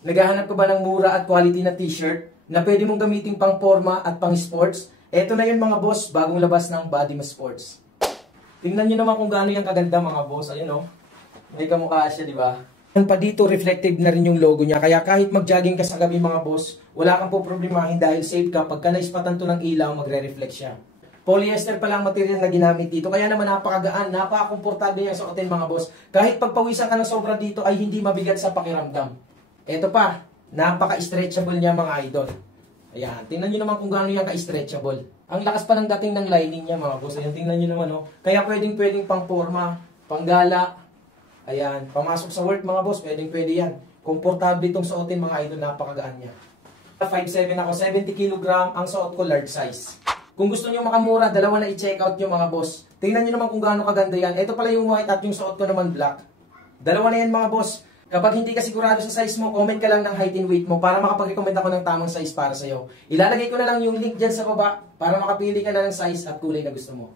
Naghahanap ka ba ng mura at quality na t-shirt na pwede mong gamitin pang forma at pang sports? Eto na yun mga boss, bagong labas ng Body Sports. Tingnan nyo naman kung gaano yung kaganda mga boss. Ayun o, may kamukha siya, di ba? Pa dito, reflective na rin yung logo niya. Kaya kahit mag-jogging ka sa gabi mga boss, wala kang po problemahin dahil safe ka. Pagka naispatan to ng ilaw, magre-reflect siya. Polyester pa lang material na ginamit dito. Kaya naman napakagaan, napaka-komportable yung suotin mga boss. Kahit pagpawisan ka ng sobra dito ay hindi mabigat sa pakiramdam. Ito pa, napaka-stretchable niya mga idol. Ayan, tingnan nyo naman kung gaano yan ka-stretchable. Ang lakas pa ng dating ng lining niya mga boss. Ayan, tingnan nyo naman oh. Kaya pwedeng pang forma, pang gala. Ayan, pamasok sa work mga boss, pwede yan. Komportable itong suotin mga idol, napakagaan niya. 5'7" ako, 70 kg, ang suot ko large size. Kung gusto niyo makamura, dalawa na i-check out nyo mga boss. Tingnan nyo naman kung gaano kaganda yan. Ito pala yung white at yung suot ko naman black. Dalawa na yan mga boss. Kapag hindi ka sigurado sa size mo, comment ka lang ng height and weight mo para makapag-recommend ako ng tamang size para sa'yo. Ilalagay ko na lang yung link dyan sa baba para makapili ka na ng size at kulay na gusto mo.